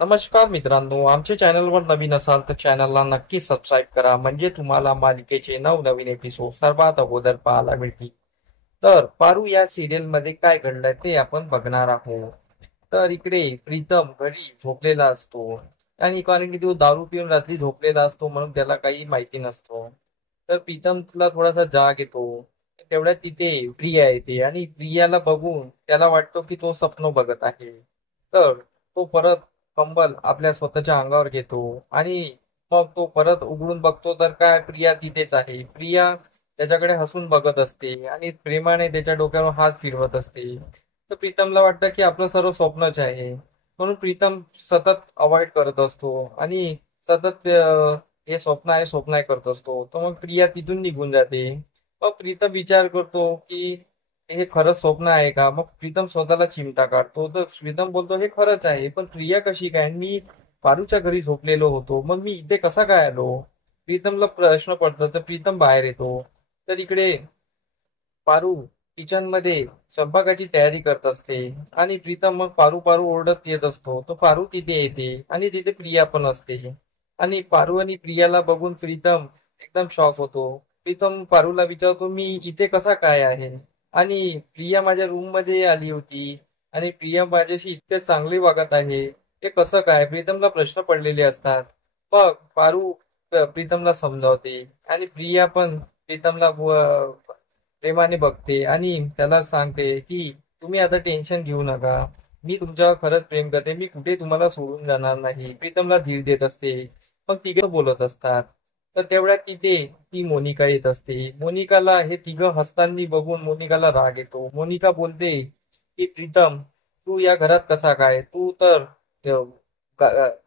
नमस्कार मित्रांनो, आमच्या चॅनलवर नवीन असाल तर चॅनलला नक्की सबस्क्राईब करा, म्हणजे तुम्हाला मालिकेचे नवनवीन एपिसोड सर्वात अगोदर पाहायला मिळतील. तर पारू या सिरियल मध्ये काय घडलंय ते आपण बघणार आहोत. तर इकडे प्रीतम घरी झोपलेला असतो आणि कारण की तो दारू पिऊन रात्री झोपलेला असतो म्हणून त्याला काही माहिती नसतो. तर प्रीतमला थोडासा जाग येतो. तेवढ्यात तिथे प्रिया येते आणि प्रियाला बघून त्याला वाटतो की तो स्वप्न बघत आहे. तर तो परत कंबल आपल्या स्वतःच्या अंगावर घेतो आणि मग तो परत उघडून बघतो तर काय प्रिया तिथेच आहे. प्रिया त्याच्याकडे हसून बघत असते आणि प्रेमाने त्याच्या डोक्यावर हात फिरवत असते. तर प्रीतमला वाटतं की आपलं सर्व स्वप्नच आहे, म्हणून प्रीतम सतत अवॉइड करत असतो आणि सतत हे स्वप्न आहे स्वप्न आहे करत असतो. तर मग प्रिया तिथून निघून जाते. मग प्रीतम विचार करतो की हे खरंच स्वप्न आहे का. मग प्रीतम स्वतःला चिमटा काढतो. तर प्रीतम बोलतो हे खरंच आहे, पण प्रिया कशी काय, मी पारूच्या घरी झोपलेलो होतो, मग मी इथे कसा काय आलो. प्रीतमला प्रश्न पडतो. तर प्रीतम बाहेर येतो. तर इकडे पारू किचन मध्ये स्वयंपाकाची तयारी करत असते आणि प्रीतम मग पारू पारू ओरडत येत असतो. तो पारू तिथे येते आणि तिथे प्रिया पण असते आणि पारू आणि प्रियाला बघून प्रीतम एकदम शॉक होतो. प्रीतम पारूला विचारतो मी इथे कसा काय आहे, आणि प्रिया माझ्या रूम मध्ये आली होती आणि प्रिया माझ्याशी इतके चांगले वागत आहे, ते कसं काय. प्रीतमला प्रश्न पडलेले असतात. मग पारू प्रीतमला समजावते आणि प्रिया पण प्रीतमला प्रेमाने बघते आणि त्याला सांगते की तुम्ही आता टेन्शन घेऊ नका, मी तुमच्यावर खरंच प्रेम करते, मी कुठे तुम्हाला सोडून जाणार नाही. प्रीतमला धीर देत असते. मग तिघे बोलत असतात. तर तेवढ्यात तिथे ती मोनिका येत असते. मोनिकाला हे तिघं हसताना बघून मोनिकाला राग येतो. मोनिका बोलते की प्रीतम, तू या घरात कसा काय, तू तर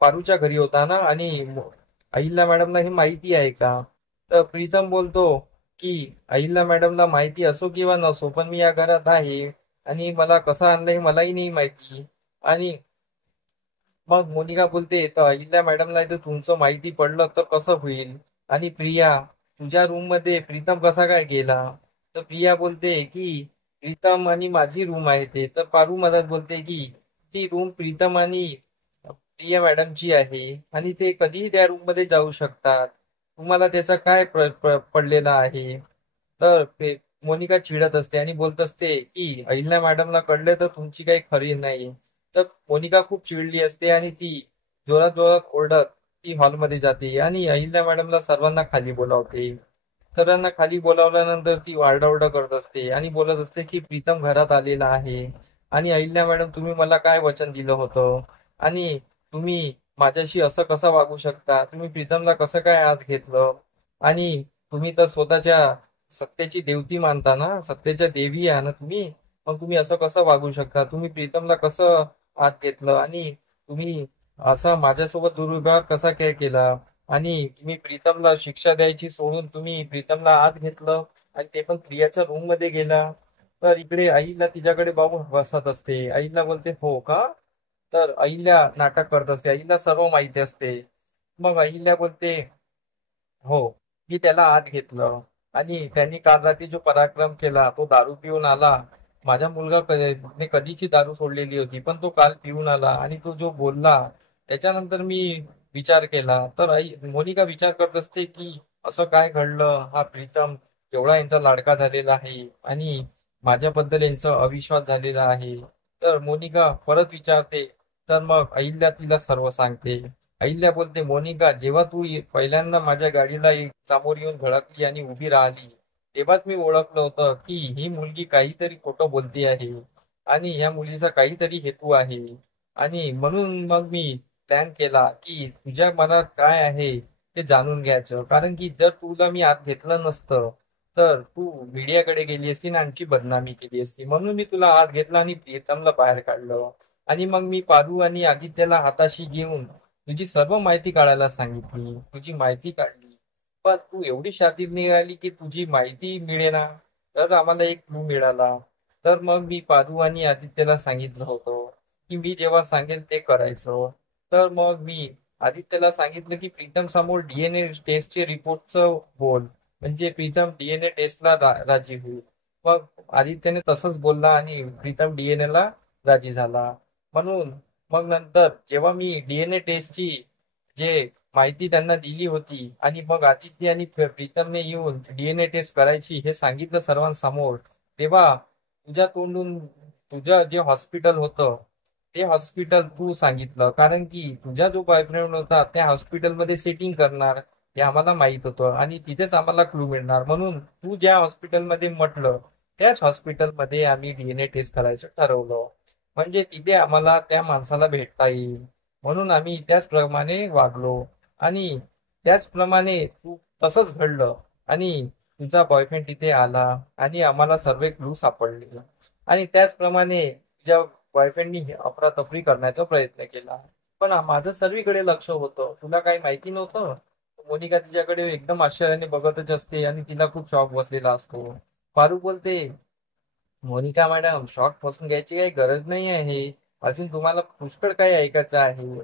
पारूच्या घरी होता ना, आणि अहिल्या मॅडमला हे माहिती आहे का. तर प्रीतम बोलतो की अहिल्या मॅडमला माहिती असो किंवा नसो, पण मी या घरात आहे आणि मला कसं आणलं हे मलाही नाही माहिती. आणि मग मोनिका बोलते तर अहिल्या मॅडमला इथं तुमचं माहिती पडलं तर कसं होईल. आणि प्रिया, तुझ्या रूम मध्ये प्रीतम कसा काय गेला. तर प्रिया बोलते की प्रीतम आणि माझी रूम आहे ते. तर पारू मदत बोलते की ती रूम प्रीतम आणि प्रिया मॅडमची आहे आणि ते कधीही त्या रूम मध्ये जाऊ शकतात, तुम्हाला त्याचा काय पडलेला आहे. तर मोनिका चिडत असते आणि बोलत असते की अहिल्या मॅडमला कळले तर तुमची काही खरी नाही. तर मोनिका खूप चिडली असते आणि ती जोरात जोरात ओरडत ती हॉलमध्ये जाते आणि अहिल्या मॅडमला सर्वांना खाली बोलावते. सर्वांना खाली बोलावल्यानंतर ती आरडाओरडा करत असते आणि बोलत असते की प्रीतम घरात आलेला आहे आणि अहिल्या मॅडम तुम्ही मला काय वचन दिलं होतं, आणि तुम्ही माझ्याशी असं कसं वागू शकता, तुम्ही प्रीतमला कसं काय आत घेतलं, आणि तुम्ही तर स्वतःच्या सत्तेची देवती मानता ना, सत्तेच्या देवी आहे ना तुम्ही, मग तुम्ही असं कसं वागू शकता, तुम्ही प्रीतमला कसं आत घेतलं, आणि तुम्ही असा माझ्यासोबत दुर्व्यवहार कसा काय केला, आणि तुम्ही प्रीतमला शिक्षा द्यायची सोडून तुम्ही प्रीतमला आत घेतलं आणि ते पण प्रियाच्या रूम मध्ये गेला. तर इकडे आईला तिच्याकडे बघून हसत असते. आईला बोलते हो का. तर अहिल्या नाटक करत असते, अहिल्या सर्व माहिती असते. मग अहिल्या बोलते हो, मी त्याला आत घेतलं आणि त्यांनी काल रात्री जो पराक्रम केला, तो दारू पिऊन आला. माझा मुलगा ने कधीची दारू सोडलेली होती, पण तो काल पिऊन आला आणि तो जो बोलला त्याच्यानंतर मी विचार केला. तर आई मोनिका विचार करत असते की असं काय घडलं, हा प्रीतम एवढा यांचा लाडका झालेला आहे आणि माझ्याबद्दल यांचा अविश्वास झालेला आहे. तर मोनिका परत विचारते. तर मग अहिल्या तिला सर्व सांगते. अहिल्या बोलते मोनिका, जेव्हा तू पहिल्यांदा माझ्या गाडीला समोर येऊन धडकली आणि उभी राहिली, तेव्हाच मी ओळखलं होतं की ही मुलगी काहीतरी खोटं बोलते आहे आणि ह्या मुलीचा काहीतरी हेतू आहे. आणि म्हणून मग मी प्लॅन केला की तुझ्या मनात काय आहे ते जाणून घ्यायचं, कारण की जर तुला मी आत घेतलं नसतं तर तू मीडियाकडे गेली असती आणि आमची बदनामी केली असती, म्हणून मी तुला आत घेतला आणि प्रियतमला बाहेर काढलं. आणि मग मी पारू आणि आदित्यला हाताशी घेऊन तुझी सर्व माहिती काढायला सांगितली, तुझी माहिती काढली. पण तू एवढी शातीर निघाली की तुझी माहिती मिळेना, तर आम्हाला एक क्लू मिळाला. तर मग मी पारू आणि आदित्यला सांगितलं होतं की मी जेव्हा सांगेल ते करायचं. तर मग मी आदित्यला सांगितलं की प्रीतम समोर डीएनए टेस्टचे रिपोर्टचं बोल, म्हणजे प्रीतम डीएनए टेस्टला राजी होईल. मग आदित्यने तसंच बोलला आणि प्रीतम डीएनए ला राजी झाला. म्हणून मग नंतर जेव्हा मी डीएनए टेस्टची जे माहिती त्यांना दिली होती आणि मग आदित्य आणि प्रीतमने येऊन डीएनए टेस्ट करायची हे सांगितलं सर्वांसमोर, तेव्हा तुझ्या तोंडून तुझं जे हॉस्पिटल होतं ते हॉस्पिटल तू सांगितलं, कारण की तुझा जो बॉयफ्रेंड होता त्या हॉस्पिटलमध्ये सेटिंग करणार हे आम्हाला माहित होतं आणि तिथेच आम्हाला क्लू मिळणार, म्हणून तू ज्या हॉस्पिटलमध्ये म्हटलं त्याच हॉस्पिटलमध्ये आम्ही डीएनए टेस्ट करायचं ठरवलं, म्हणजे तिथे आम्हाला त्या माणसाला भेटता येईल, म्हणून आम्ही त्याचप्रमाणे वागलो आणि त्याचप्रमाणे तू तसंच घडलं आणि तुझा बॉयफ्रेंड तिथे आला आणि आम्हाला सर्व क्लू सापडले आणि त्याचप्रमाणे तुझ्या बॉयफ्रेंडनी अफरातफरी करण्याचा प्रयत्न केला. पण माझं सर्वीकडे लक्ष होतं, तुला काही माहिती नव्हतं. मोनिका तिच्याकडे एकदम आश्चर्याने बघतच असते आणि तिला खूप शॉक बसलेला असतो. फारुख बोलते, मोनिका मॅडम, शॉक पासून घ्यायची काही गरज नाही आहे. अजून तुम्हाला पुष्कळ काही ऐकायचं आहे.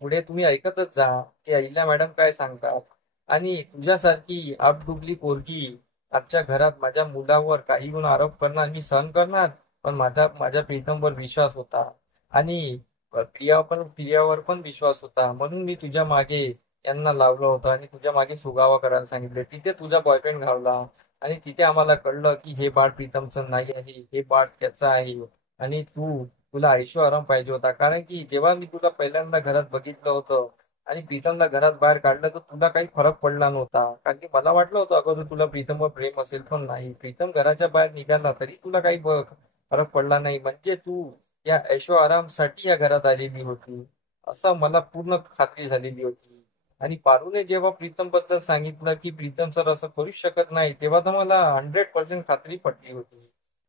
पुढे तुम्ही ऐकतच जा की अहिल्या मॅडम काय सांगतात. आणि तुझ्यासारखी आपडुबली पोरगी आमच्या घरात माझ्या मुलावर काही गुण आरोप करणार, मी सहन करणार. पण माझ्या प्रीतमवर विश्वास होता आणि प्रियावर पण विश्वास होता, म्हणून मी तुझ्या मागे यांना लावलं होतं आणि तुझ्या मागे सुगावा करायला सांगितले. तिथे तुझा बॉयफ्रेंड घावला आणि तिथे आम्हाला कळलं की हे बाळ प्रीतमचं नाही आहे, हे बाळ त्याचं आहे आणि तुला ऐशो आराम पाहिजे होता. कारण की जेव्हा मी तुला पहिल्यांदा घरात बघितलं होतं आणि प्रीतमला घरात बाहेर काढलं तर तुला काही फरक पडला नव्हता, कारण की मला वाटलं होतं अगोदर तुला प्रीतमवर प्रेम असेल, पण नाही. प्रीतम घराच्या बाहेर निघाला तरी तुला काही फरक पडला नाही, म्हणजे तू या ऐशो आरामसाठी या घरात आलेली होती असं मला पूर्ण खात्री झालेली होती. आणि पारूने जेव्हा प्रीतम बद्दल सांगितलं की प्रीतम सर असं करूच शकत नाही, तेव्हा तर मला 100% खात्री पटली होती.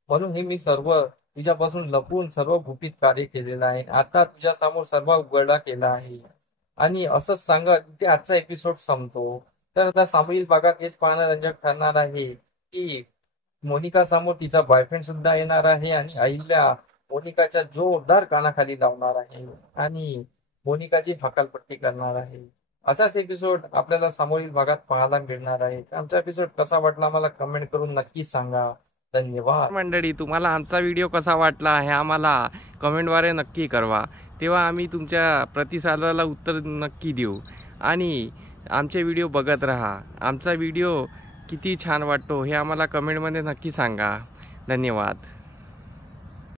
म्हणून हे मी सर्व तुझ्यापासून लपून सर्व गुपित कार्य केलेलं आहे, आता तुझ्या समोर सर्व उघडा केला आहे. आणि असंच सांगत ते आजचा एपिसोड संपतो. तर आता सामूहिक भागात हेच पाहणं रंजक ठरणार आहे की मोनिका समोर तिचा बॉयफ्रेंड सुद्धा येणार आहे आणि अहिल्या मोनिकाच्या जोरदार कानाखाली लावणार आहे आणि मोनिकाची हकालपट्टी करणार आहे. असाच एपिसोड आपल्याला सामोरील भागात पाहायला मिळणार आहे. आमचा एपिसोड कसा वाटला मला कमेंट करून नक्की सांगा. धन्यवाद मंडळी. तुम्हाला आमचा व्हिडिओ कसा वाटला हे आम्हाला कमेंटद्वारे नक्की कळवा, तेव्हा आम्ही तुमच्या प्रतिसादाला उत्तर नक्की देऊ. आणि आमचे व्हिडिओ बघत राहा. आमचा व्हिडिओ किती छान वाटतो हे आम्हाला कमेंटमध्ये नक्की सांगा. धन्यवाद.